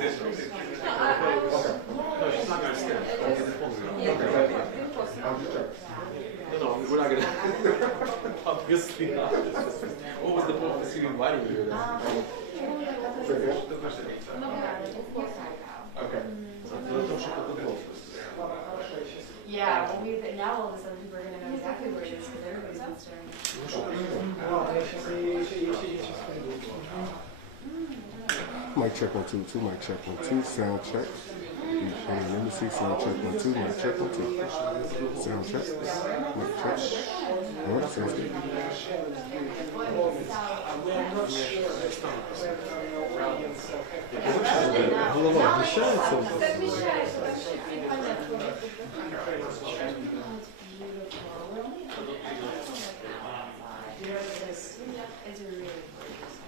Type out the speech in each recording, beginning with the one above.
No, she's not going to stand. Don't get the phone. No, we're not going to. Obviously not. What was the point of you inviting me here? Okay. Yeah, well, now all of a sudden people are going to know exactly where it is because everybody's been staring. Mic check 1 2 2. Mic check 1 2. Sound check. Let me see. Sound check 1 2. Mic check 1 2. Sound check. Mic check. All right, sounds good. It's really gorgeous.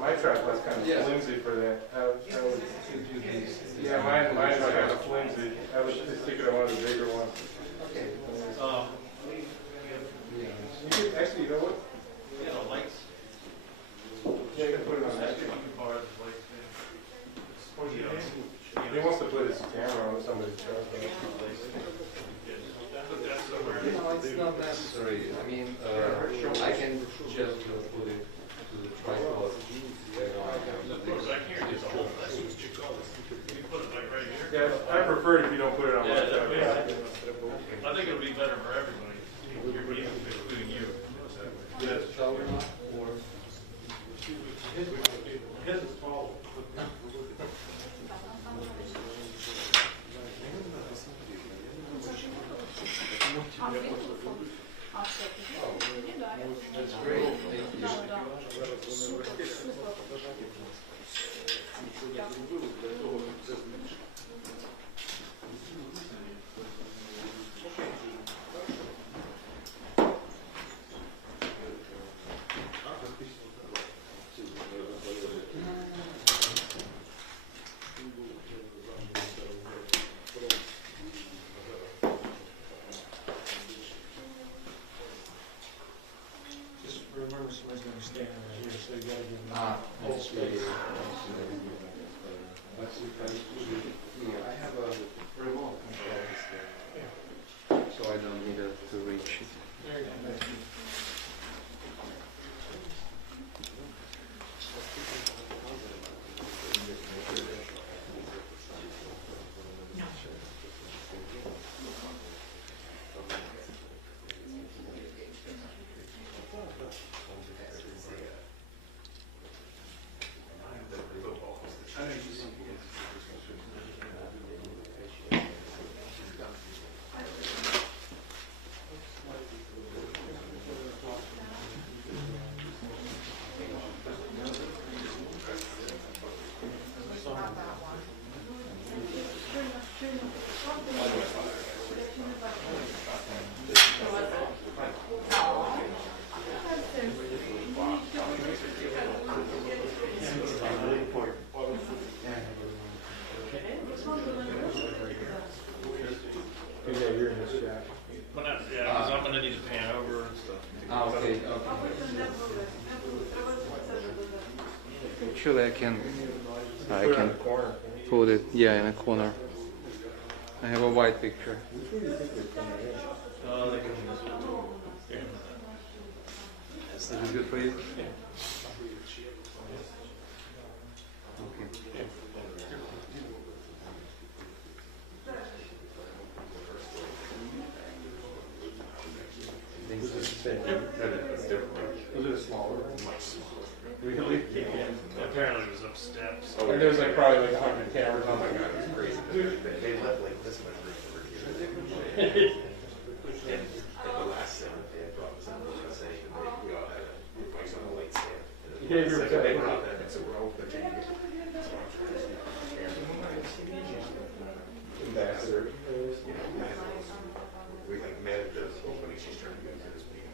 My track was kind of flimsy for that. Yeah, mine was kind of flimsy. I was just thinking I wanted a bigger one. You could, actually, you know what? Yeah, the lights. Yeah, you can put it on that. He wants to put his camera on somebody's truck. No, it's not necessary. I mean, I can just put it to the tripod. Yeah, I prefer it if you don't put it on my truck. I think it'll be better for everybody, including you. Yes, shall we not? Or His is tall. that's great. Thank you. Just remember somebody's going to stand right here, so you got to give them Okay. space. I have a remote control, so I don't need to reach it. There you go. gonna need to pan over and stuff. Okay. Actually, I can put it, yeah, in a corner. I have a white picture. They can use it. Here. Is it good for you? Yeah. Okay. Was it smaller? Really? Yeah. Apparently it was up steps. And there's like probably like 100 cameras. Oh my God, it's crazy. They let like this much room for you. And at the last segment, they had brought us on the saying that we all had advice on the light stand. Yeah, you're Like, right. they brought that, and so we're all putting Ambassador. we like met the opening, she's trying to use it as being.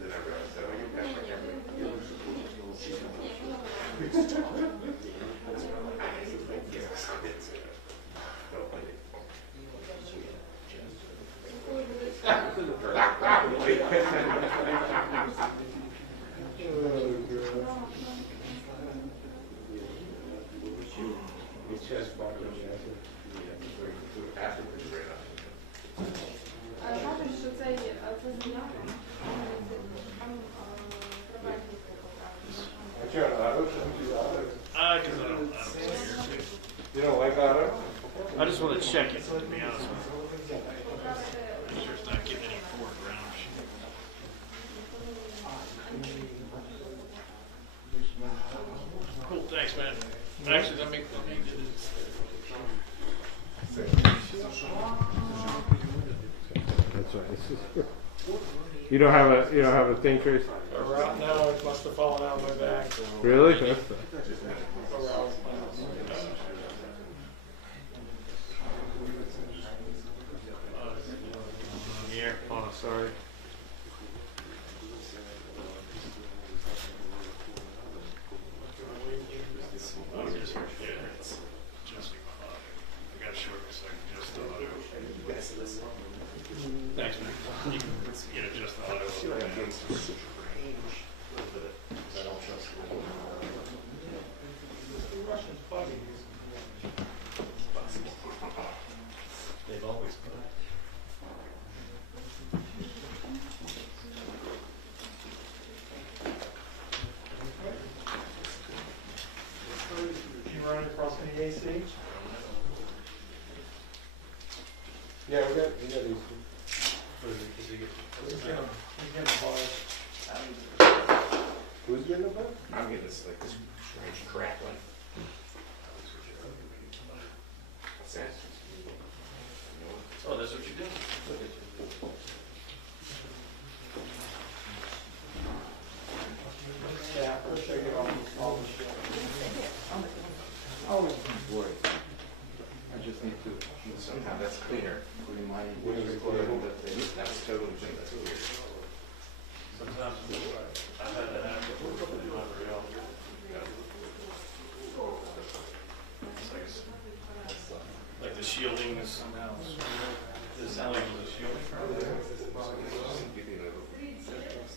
Then I realized that I get back my camera. It's just fucking Because I don't see it. You don't like auto? I just want to check it, to be honest with you. Make sure it's not getting any forward ground. Cool, thanks, man. Actually, let me get it. That's right. You don't have a thing, Trace? Right now, it must have fallen out of my bag. Really? That's Here, oh, sorry. I'm just forgetting it's just I got short so I can just auto. Thanks, man. You can adjust the auto. I don't trust you. They've always put it. You running across any AC? Yeah, we got these two. He's getting a buzz. Who's getting the bus? I'm getting this like this strange crackling. What's that? Oh, that's what you do? Yeah, I'll show you all the shit. Oh, boy. I just need to. Somehow that's cleaner. That's totally clean. That's weird. Sometimes I've had that happen. Not real. It's like the shielding is somehow. Does it sound like it was a shielding?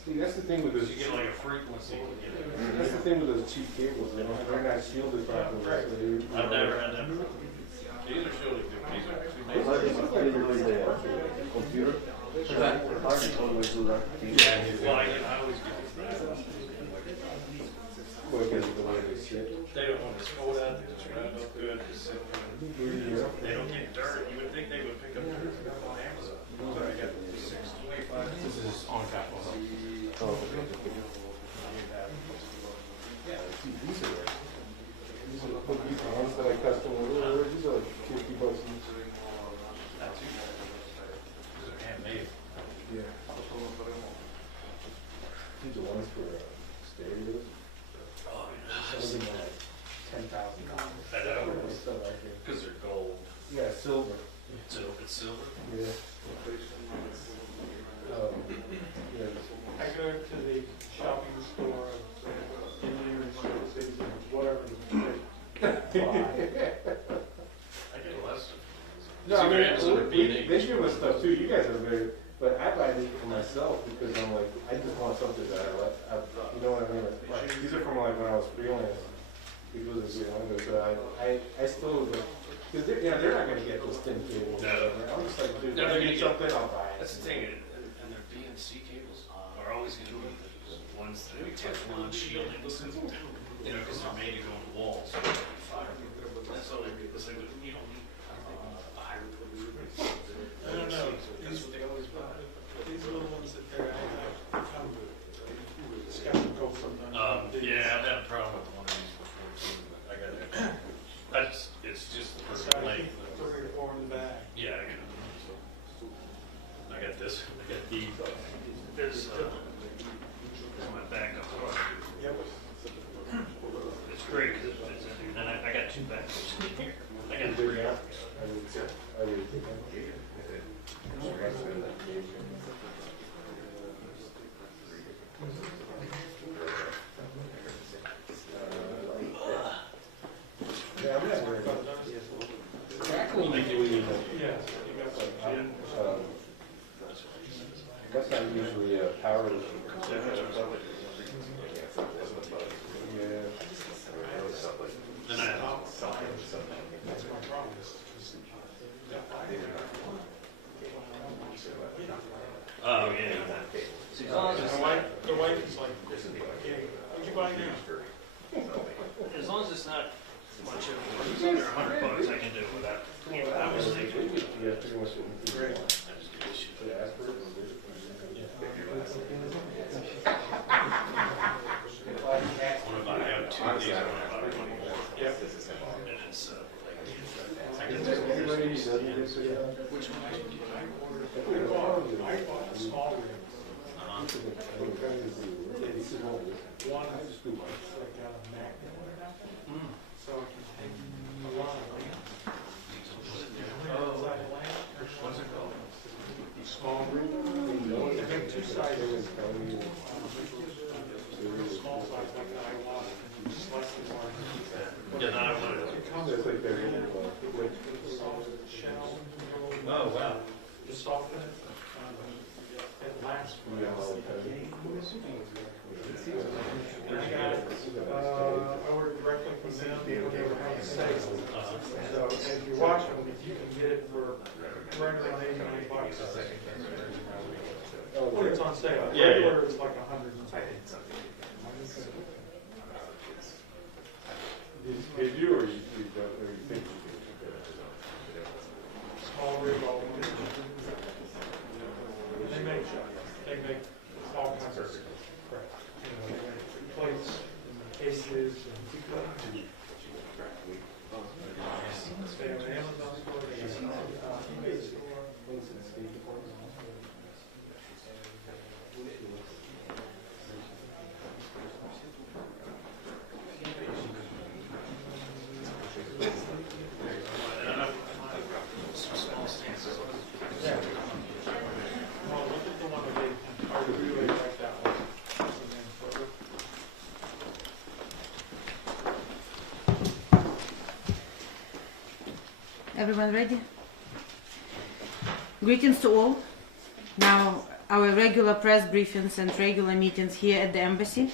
See, that's the thing with Because those. you get like a frequency. That's the thing with those cheap cables. They're not shielded properly. So they- I've never had that. These are shielding. These are actually made. Computer? Yeah, well, I always get this. Well, because of the way they sit. They don't want to scold out, they just run up good, just sit there. They don't get dirt. You would think they would pick up dirt on Amazon. So I got 625. This is on Capitol Hill. These are the ones that I custom order. These are like $50 each. That's you. These are handmade. Yeah. These are ones for stereos. Oh, Some of them are like $10,000. I know. Stuff like that. Because they're gold. Yeah, silver. It's silver. Yeah. they give us stuff too. You guys are very, but I buy these for myself because I'm like, I just want something that I like. You know what I mean? Like, these are from like when I was freelance. People that get younger, so I still like, because they're not gonna get those thin cables. No. I'm just like, dude, No, I they're need gonna something, I'll buy it. That's the thing, and their BNC cables are always going to be the ones that have Teflon shieldings, you know, because they're made to go on the walls. Fire. That's all they do. It's like, you don't need a high I don't know. That's what they always buy. These are the ones that they're, I become skeptical sometimes. Yeah, I've had a problem with one of these before too. But I got it. It's just the perfect length. 3 or 4 in the back. Yeah, I got this. I got these. This my backup. Yep. It's great because it's in there. And I got 2 backups in here. I got 3. Yeah, I'm not worried about it. Crackling usually, Yes, you got some. that's not usually a power issue. Yeah. Then I That's my problem. oh yeah. The wife is like, okay, what'd you buy now? As long as it's not much of under $100, I can do it without. I was thinking. Yeah, pretty much. Great. I have 2 of these. I want to buy 1 more. Yep. And it's I Is can there anybody who doesn't get sick? which one I can do. I bought a small rig. One is like got a magnet. So I can take a lot of land. Inside the land. What's it called? Small rig. They have 2 sizes. Small size like I want. Slice the one. Yeah, no, I wanted it. It comes That's with like a they're soft shell. Oh, wow. You soften it. It lasts for I ordered directly from them when they were having sales. So if you watch them, you can get it for right around $89. When it's on sale. Yeah, Regular is like 100. Did you or you don't, or you think you could? Small rig, all they make all kinds of crap. You know, they make plates and cases and they have an Amazon store, they have an eBay store. Yeah. Well, look at the one that they, I really like that one. Everyone ready? Greetings to all. Now, our regular press briefings and regular meetings here at the embassy.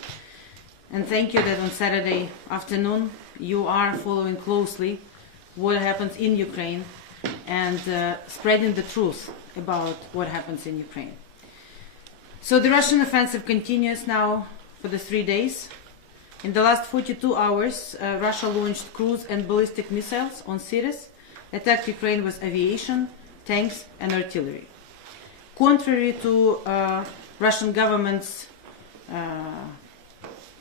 And thank you that on Saturday afternoon you are following closely what happens in Ukraine and spreading the truth about what happens in Ukraine. So the Russian offensive continues now for the 3 days. In the last 42 hours, Russia launched cruise and ballistic missiles on cities, attacked Ukraine with aviation, tanks and artillery. Contrary to Russian government's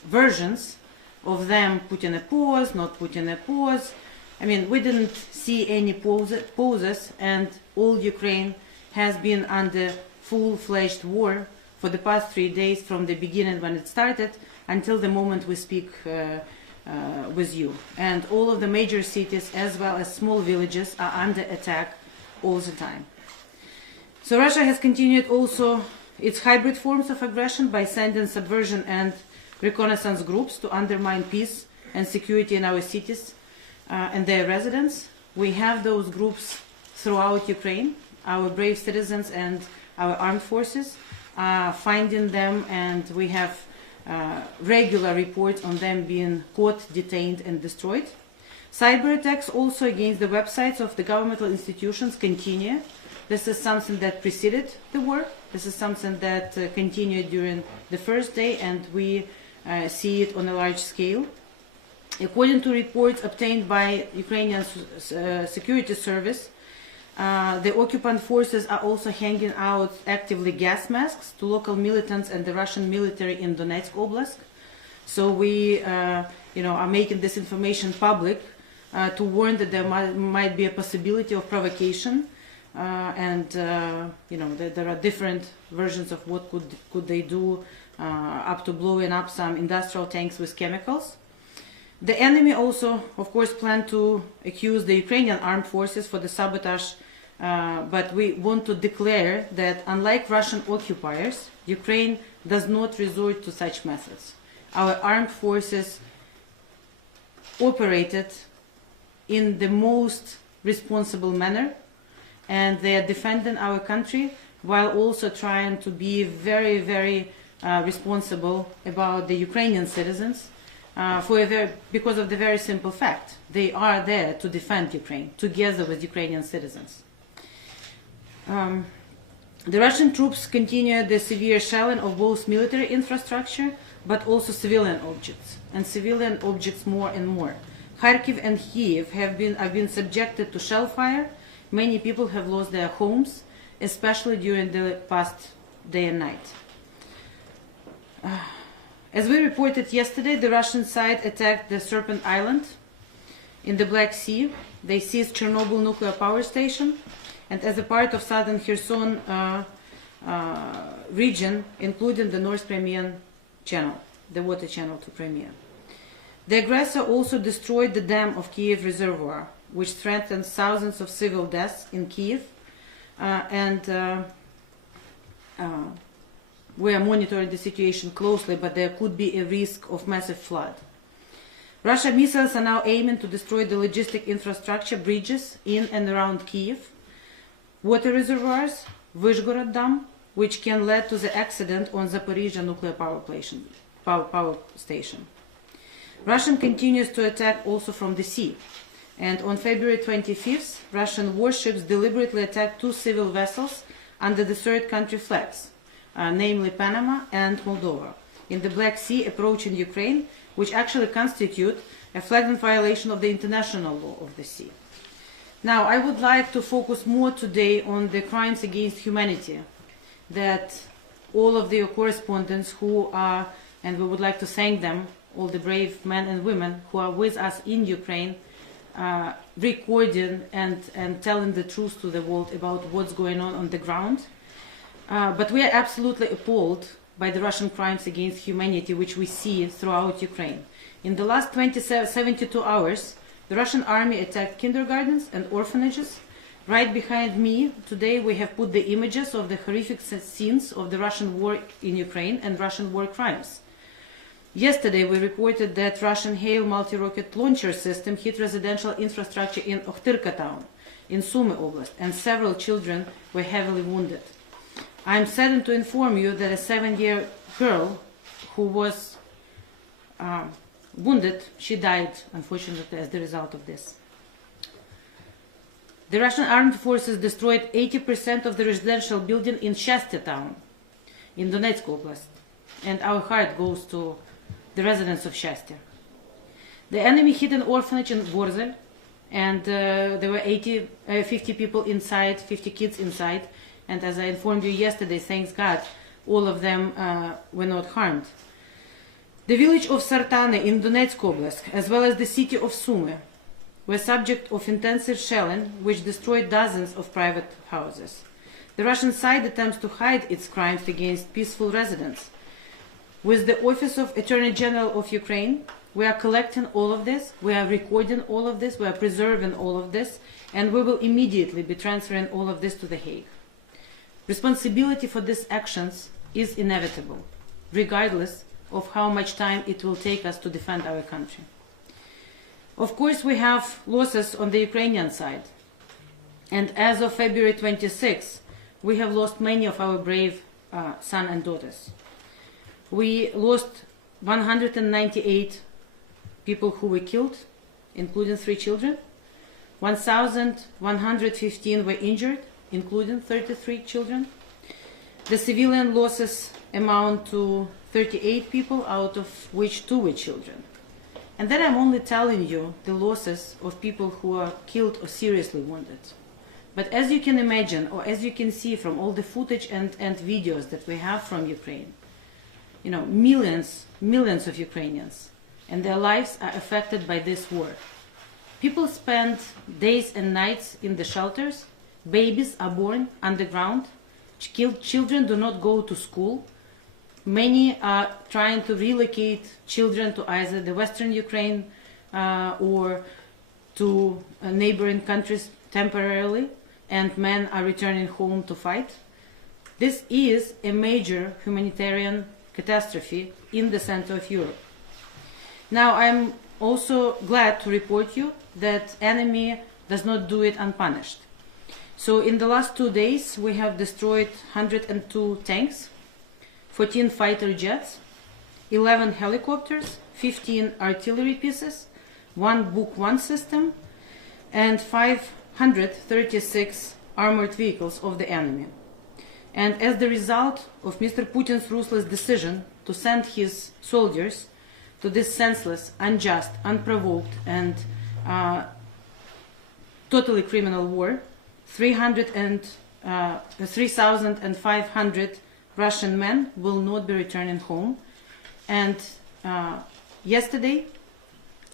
versions of them putting a pause, not putting a pause, I mean, we didn't see any pauses, and all Ukraine has been under full-fledged war for the past 3 days from the beginning when it started until the moment we speak with you. And all of the major cities as well as small villages are under attack all the time. So Russia has continued also its hybrid forms of aggression by sending subversion and reconnaissance groups to undermine peace and security in our cities and their residents. We have those groups throughout Ukraine, our brave citizens and our armed forces, finding them, and we have regular reports on them being caught, detained, and destroyed. Cyber attacks also against the websites of the governmental institutions continue. This is something that preceded the war. This is something that continued during the first day, and we see it on a large scale. According to reports obtained by Ukrainian security service, the occupant forces are also handing out actively gas masks to local militants and the Russian military in Donetsk Oblast. So we are making this information public to warn that there might be a possibility of provocation, and there are different versions of what could they do, up to blowing up some industrial tanks with chemicals. The enemy also, of course, planned to accuse the Ukrainian armed forces for the sabotage, but we want to declare that unlike Russian occupiers, Ukraine does not resort to such methods. Our armed forces operated in the most responsible manner, and they are defending our country while also trying to be very, very responsible about the Ukrainian citizens, because of the very simple fact they are there to defend Ukraine together with Ukrainian citizens. The Russian troops continue the severe shelling of both military infrastructure but also civilian objects, and civilian objects more and more. Kharkiv and Kiev have been subjected to shell fire. Many people have lost their homes, especially during the past day and night. As we reported yesterday, the Russian side attacked the Serpent Island in the Black Sea. They seized Chernobyl nuclear power station, and as a part of southern Kherson region, including the North Crimean Channel, the water channel to Crimea. The aggressor also destroyed the dam of Kiev Reservoir, which threatens thousands of civil deaths in Kiev, we are monitoring the situation closely, but there could be a risk of massive flood. Russian missiles are now aiming to destroy the logistic infrastructure, bridges in and around Kiev, water reservoirs, Vyshgorod Dam, which can lead to the accident on Zaporizhzhia nuclear power station. Russia continues to attack also from the sea, and on February 25th, Russian warships deliberately attacked 2 civil vessels under the third country flags, namely Panama and Moldova, in the Black Sea approaching Ukraine, which actually constitute a flagrant violation of the international law of the sea. Now, I would like to focus more today on the crimes against humanity that all of the correspondents who are, and we would like to thank them, all the brave men and women who are with us in Ukraine, recording and telling the truth to the world about what's going on the ground. But we are absolutely appalled by the Russian crimes against humanity which we see throughout Ukraine. In the last 72 hours, the Russian army attacked kindergartens and orphanages. Right behind me today we have put the images of the horrific scenes of the Russian war in Ukraine and Russian war crimes. Yesterday we reported that Russian Hail multi-rocket launcher system hit residential infrastructure in Ohtyrka town, in Sumy Oblast, and several children were heavily wounded. I am saddened to inform you that a 7-year girl who was wounded, she died, unfortunately, as the result of this. The Russian armed forces destroyed 80% of the residential building in Shastia town, in Donetsk Oblast, and our heart goes to the residents of Shastia. The enemy hit an orphanage in Vorzel, and there were 50 people inside, 50 kids inside, and as I informed you yesterday, thanks God, all of them were not harmed. The village of Sartane in Donetsk Oblast, as well as the city of Sumy, were subject of intensive shelling, which destroyed dozens of private houses. The Russian side attempts to hide its crimes against peaceful residents. With the Office of Attorney General of Ukraine, we are collecting all of this, we are recording all of this, we are preserving all of this, and we will immediately be transferring all of this to The Hague. Responsibility for these actions is inevitable, regardless of how much time it will take us to defend our country. Of course, we have losses on the Ukrainian side. And as of February 26, we have lost many of our brave sons and daughters. We lost 198 people who were killed, including 3 children. 1,115 were injured, including 33 children. The civilian losses amount to 38 people, out of which 2 were children. And then I'm only telling you the losses of people who are killed or seriously wounded. But as you can imagine, or as you can see from all the footage and videos that we have from Ukraine, you know, millions of Ukrainians and their lives are affected by this war. People spend days and nights in the shelters. Babies are born underground. Children do not go to school. Many are trying to relocate children to either the Western Ukraine or to neighboring countries temporarily, and men are returning home to fight. This is a major humanitarian catastrophe in the center of Europe. Now, I'm also glad to report you that enemy does not do it unpunished. So in the last 2 days, we have destroyed 102 tanks, 14 fighter jets, 11 helicopters, 15 artillery pieces, 1 Book 1 system, and 536 armored vehicles of the enemy. And as the result of Mr. Putin's ruthless decision to send his soldiers to this senseless, unjust, unprovoked, and totally criminal war, 3,500 Russian men will not be returning home. And yesterday,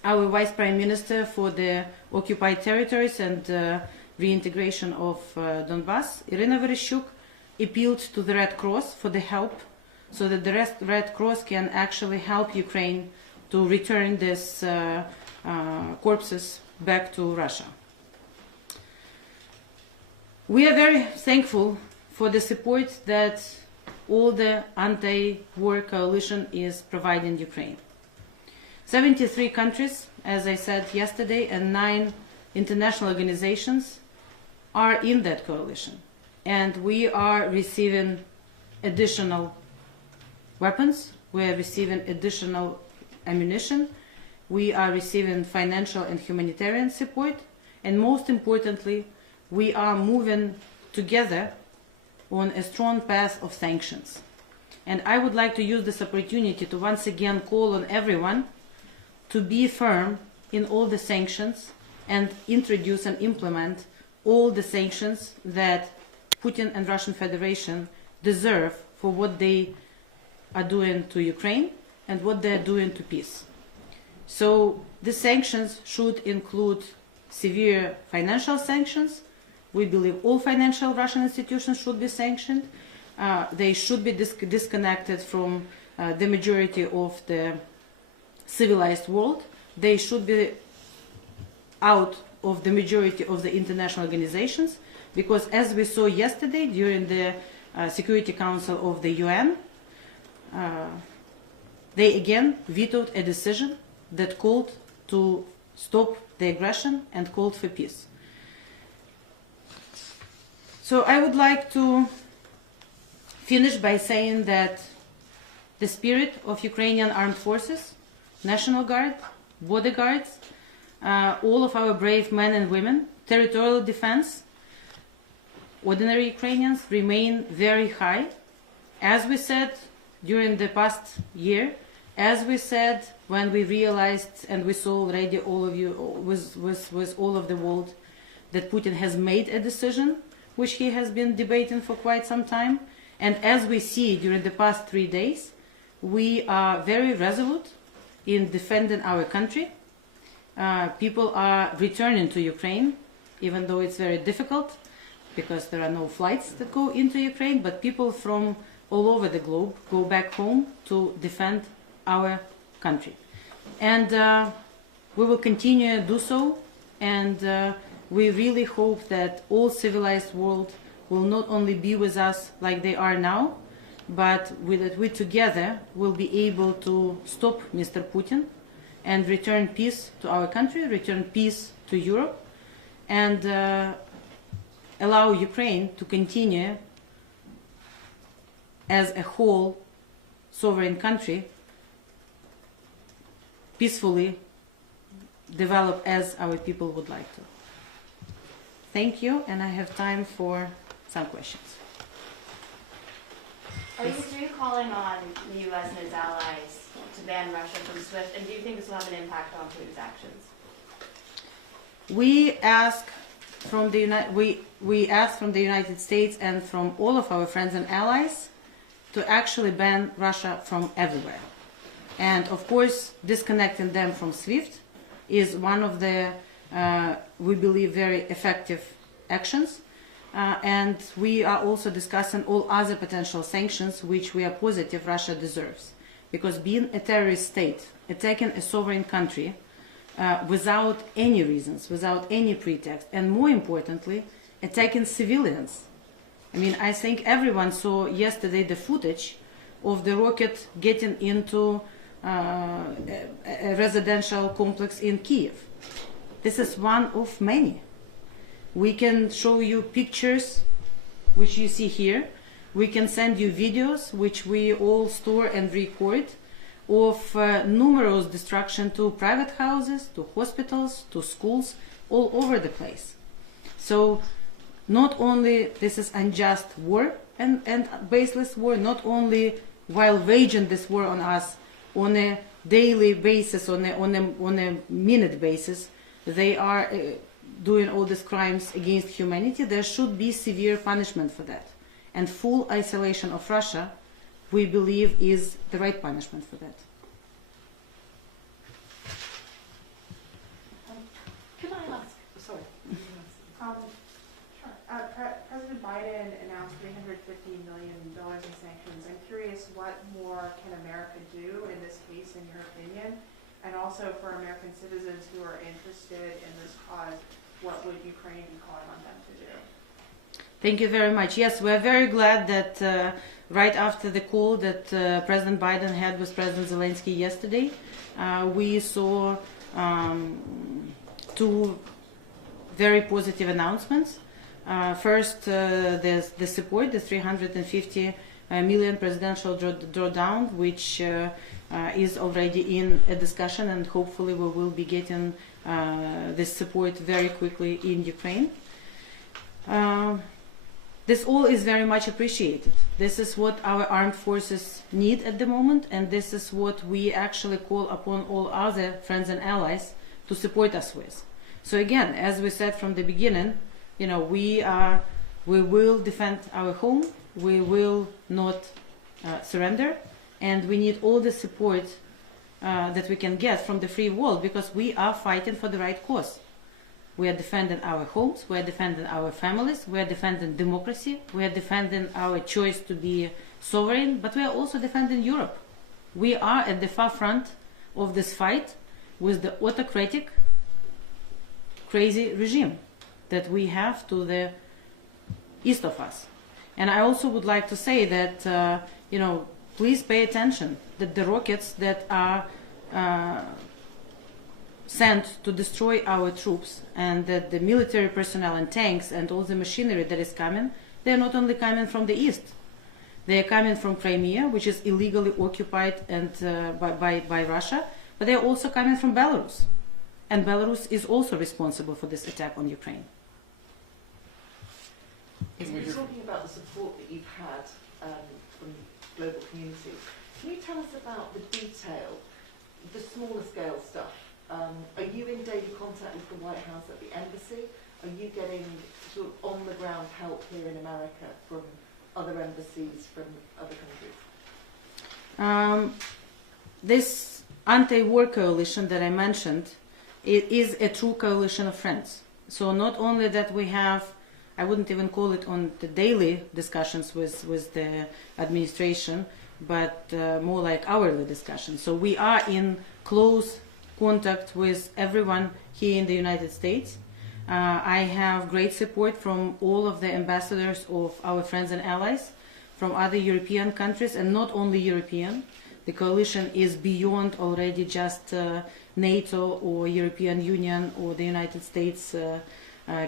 our Vice Prime Minister for the occupied territories and reintegration of Donbass, Irina Vereshchuk, appealed to the Red Cross for the help, so that the Red Cross can actually help Ukraine to return these corpses back to Russia. We are very thankful for the support that all the anti-war coalition is providing Ukraine. 73 countries, as I said yesterday, and 9 international organizations are in that coalition. And we are receiving additional weapons, we are receiving additional ammunition, we are receiving financial and humanitarian support, and most importantly, we are moving together on a strong path of sanctions. And I would like to use this opportunity to once again call on everyone to be firm in all the sanctions and introduce and implement all the sanctions that Putin and Russian Federation deserve for what they are doing to Ukraine and what they are doing to peace. So the sanctions should include severe financial sanctions. We believe all financial Russian institutions should be sanctioned. They should be disconnected from the majority of the civilized world. They should be out of the majority of the international organizations, because as we saw yesterday during the Security Council of the UN, they again vetoed a decision that called to stop the aggression and called for peace. So I would like to finish by saying that the spirit of Ukrainian armed forces, National Guard, border guards, all of our brave men and women, territorial defense, ordinary Ukrainians remain very high. As we said during the past year, as we said when we realized and we saw already all of you, with all of the world, that Putin has made a decision which he has been debating for quite some time. And as we see during the past 3 days, we are very resolute in defending our country. People are returning to Ukraine, even though it's very difficult because there are no flights that go into Ukraine, but people from all over the globe go back home to defend our country. And we will continue to do so, and we really hope that all civilized world will not only be with us like they are now, but that we together will be able to stop Mr. Putin and return peace to our country, return peace to Europe, and allow Ukraine to continue as a whole sovereign country, peacefully develop as our people would like to. Thank you, and I have time for some questions. Are you calling on the U.S. and its allies to ban Russia from SWIFT, and do you think this will have an impact on Putin's actions? We ask from the United States and from all of our friends and allies to actually ban Russia from everywhere. And of course, disconnecting them from SWIFT is one of the, we believe, very effective actions. And we are also discussing all other potential sanctions which we are positive Russia deserves. Because being a terrorist state, attacking a sovereign country without any reasons, without any pretext, and more importantly, attacking civilians. I mean, I think everyone saw yesterday the footage of the rocket getting into a residential complex in Kiev. This is one of many. We can show you pictures, which you see here. We can send you videos, which we all store and record, of numerous destruction to private houses, to hospitals, to schools, all over the place. So not only this is unjust war and baseless war, not only while waging this war on us on a daily basis, on a minute basis, they are doing all these crimes against humanity. There should be severe punishment for that. And full isolation of Russia, we believe, is the right punishment for that. Can I ask? Sorry. President Biden announced $350 million in sanctions. I'm curious, what more can America do in this case, in your opinion? And also for American citizens who are interested in this cause, what would Ukraine be calling on them to do? Thank you very much. Yes, we're very glad that right after the call that President Biden had with President Zelensky yesterday, we saw two very positive announcements. First, the support, the 350 million presidential drawdown, which is already in a discussion, and hopefully we will be getting this support very quickly in Ukraine. This all is very much appreciated. This is what our armed forces need at the moment, and this is what we actually call upon all other friends and allies to support us with. So again, as we said from the beginning, you know, we will defend our home, we will not surrender, and we need all the support that we can get from the free world, because we are fighting for the right cause. We are defending our homes, we are defending our families, we are defending democracy, we are defending our choice to be sovereign, but we are also defending Europe. We are at the far front of this fight with the autocratic, crazy regime that we have to the east of us. And I also would like to say that, you know, please pay attention that the rockets that are sent to destroy our troops, and that the military personnel and tanks and all the machinery that is coming, they are not only coming from the east. They are coming from Crimea, which is illegally occupied and by Russia, but they are also coming from Belarus. And Belarus is also responsible for this attack on Ukraine. We're talking about the support that you've had from global communities. Can you tell us about the detail, the smaller scale stuff? Are you in daily contact with the White House at the embassy? Are you getting sort of on the ground help here in America from other embassies from other countries? This anti-war coalition that I mentioned, it is a true coalition of friends. So not only that we have, I wouldn't even call it on the daily discussions with the administration, but more like hourly discussions. So we are in close contact with everyone here in the United States. I have great support from all of the ambassadors of our friends and allies from other European countries, and not only European. The coalition is beyond already just NATO or European Union or the United States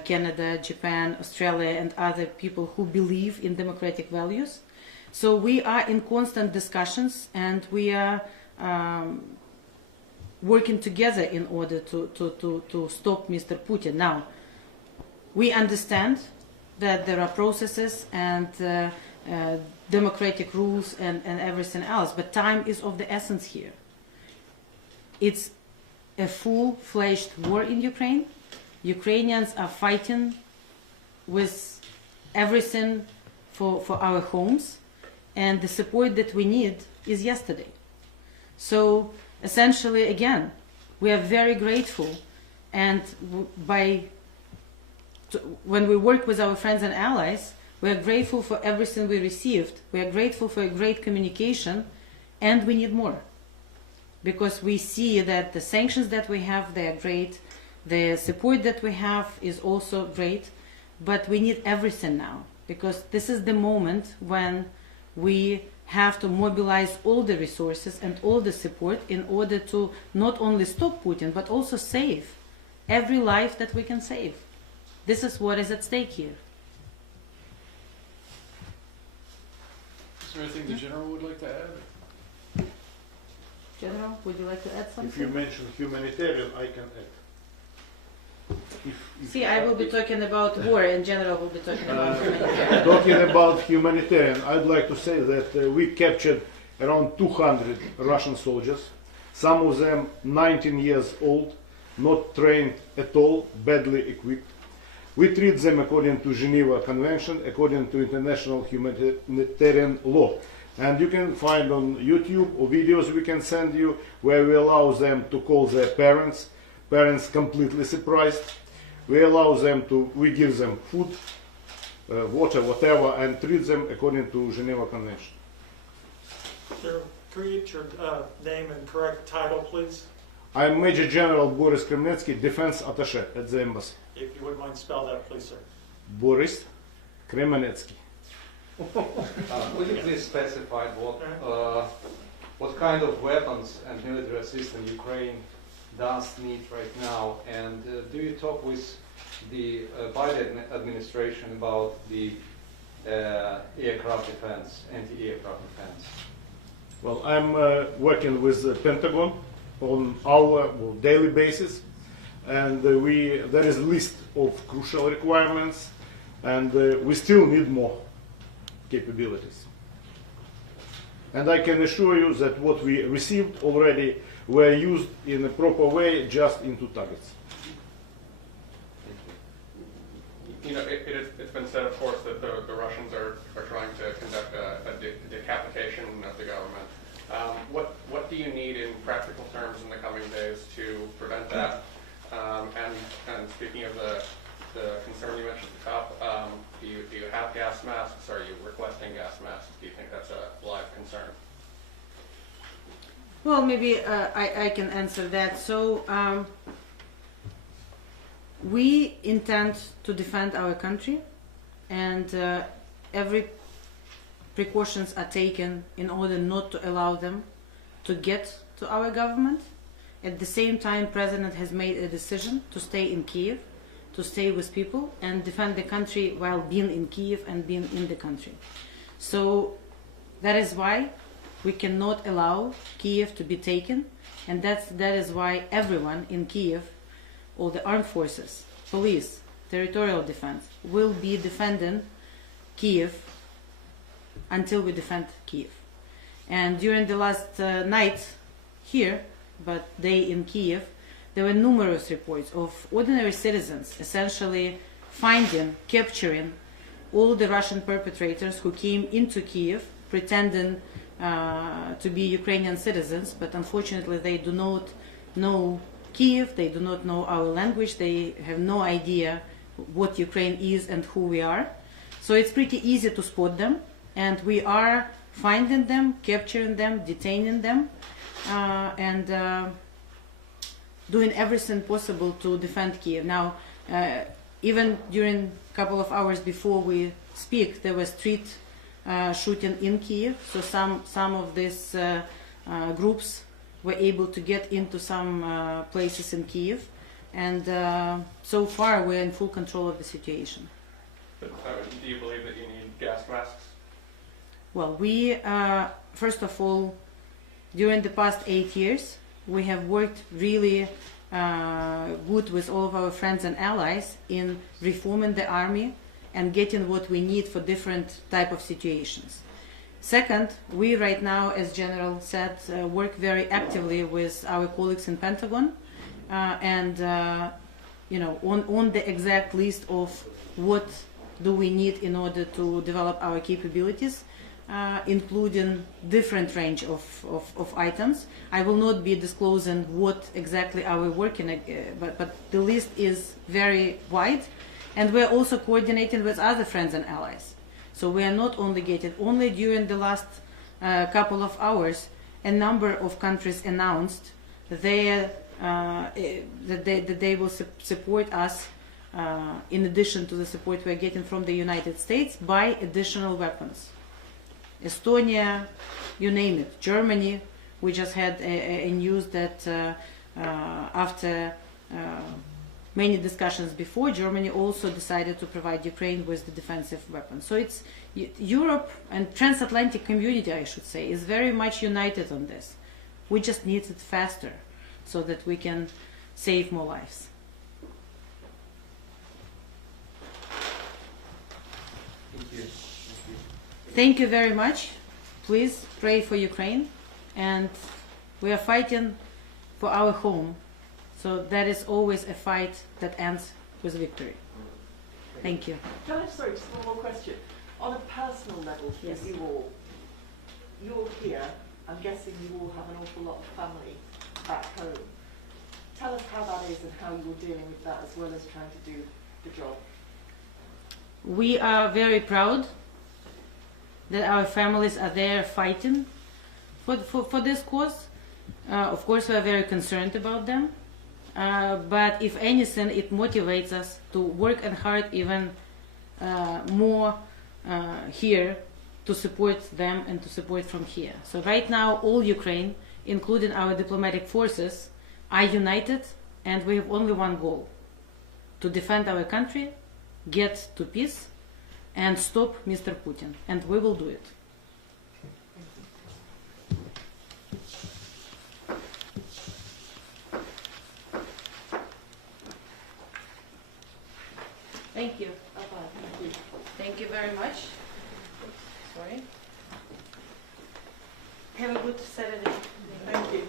Canada, Japan, Australia, and other people who believe in democratic values. So we are in constant discussions, and we are working together in order to stop Mr. Putin. Now, we understand that there are processes and democratic rules and everything else, but time is of the essence here. It's a full-fledged war in Ukraine. Ukrainians are fighting with everything for our homes, and the support that we need is yesterday. So essentially, again, we are very grateful, and when we work with our friends and allies, we are grateful for everything we received. We are grateful for a great communication, and we need more. Because we see that the sanctions that we have, they are great. The support that we have is also great. But we need everything now. Because this is the moment when we have to mobilize all the resources and all the support in order to not only stop Putin, but also save every life that we can save. This is what is at stake here. Is there anything the General would like to add? General, would you like to add something? If you mention humanitarian, I can add. See, I will be talking about war, and General will be talking about humanitarian. Talking about humanitarian, I'd like to say that we captured around 200 Russian soldiers, some of them 19 years old, not trained at all, badly equipped. We treat them according to Geneva Convention, according to international humanitarian law. And you can find on YouTube or videos we can send you where we allow them to call their parents. Parents completely surprised. We allow them to, we give them food, whatever, and treat them according to Geneva Convention. Sir, could you get your name and correct title, please? I'm Major General Boris Kremnetsky, Defense Attaché at the Embassy. If you wouldn't mind spell that, please, sir. Boris Kremnetsky. Would you please specify what kind of weapons and military assistance Ukraine does need right now? And do you talk with the Biden administration about the aircraft defense, anti-aircraft defense? Well, I'm working with the Pentagon on our daily basis, and there is a list of crucial requirements, and we still need more capabilities. And I can assure you that what we received already were used in a proper way, just into targets. You know, it's been said, of course, that the Russians are trying to conduct a decapitation of the government. What do you need in practical terms in the coming days to prevent that? And speaking of the concern you mentioned at the top, do you have gas masks? Are you requesting gas masks? Do you think that's a live concern? Well, maybe I can answer that. So we intend to defend our country, and every precautions are taken in order not to allow them to get to our government. At the same time, President has made a decision to stay in Kiev, to stay with people and defend the country while being in Kiev and being in the country. So that is why we cannot allow Kiev to be taken, and that is why everyone in Kiev, all the armed forces, police, territorial defense, will be defending Kiev until we defend Kiev. And during the last night here, but day in Kiev, there were numerous reports of ordinary citizens essentially finding, capturing all the Russian perpetrators who came into Kiev pretending to be Ukrainian citizens, but unfortunately they do not know Kiev, they do not know our language, they have no idea what Ukraine is and who we are. So it's pretty easy to spot them, and we are finding them, capturing them, detaining them, and doing everything possible to defend Kiev. Now, even during a couple of hours before we speak, there was street shooting in Kiev, so some of these groups were able to get into some places in Kiev. and so far we're in full control of the situation. But, do you believe that you need gas masks? Well, we, first of all, during the past 8 years, we have worked really good with all of our friends and allies in reforming the army and getting what we need for different type of situations. Second, we right now, as General said, work very actively with our colleagues in Pentagon and you know, on the exact list of what do we need in order to develop our capabilities, including different range of items. I will not be disclosing what exactly are we working, but the list is very wide, and we're also coordinating with other friends and allies. So we are not only getting, only during the last couple of hours, a number of countries announced that they will support us in addition to the support we are getting from the United States by additional weapons. Estonia, you name it. Germany, we just had a news that after many discussions before, Germany also decided to provide Ukraine with the defensive weapons. So it's Europe and transatlantic community, I should say, is very much united on this. We just need it faster so that we can save more lives. Thank you. Thank you very much. Please pray for Ukraine, and we are fighting for our home. So that is always a fight that ends with victory. Thank you. Can I, sorry, just one more question. On a personal level, Yes. you're here, I'm guessing you all have an awful lot of family back home. Tell us how that is and how you're dealing with that as well as trying to do the job. We are very proud that our families are there fighting for this cause. Of course, we are very concerned about them. But if anything, it motivates us to work and hard even more here to support them and to support from here. So right now, all Ukraine, including our diplomatic forces, are united, and we have only one goal: to defend our country, get to peace, and stop Mr. Putin. And we will do it. Thank you. Bye-bye. Thank you. Thank you very much. Sorry. Have a good Saturday. Thank you.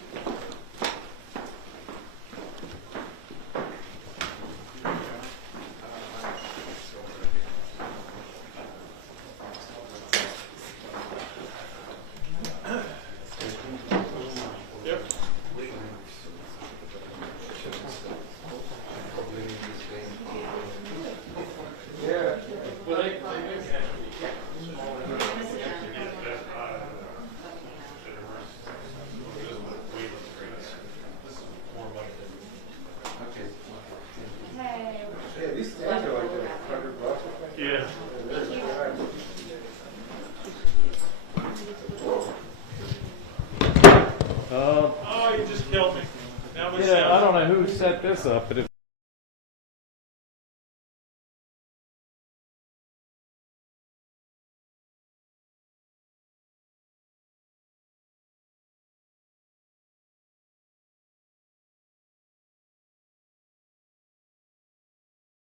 Yeah, I don't know who set this up, but if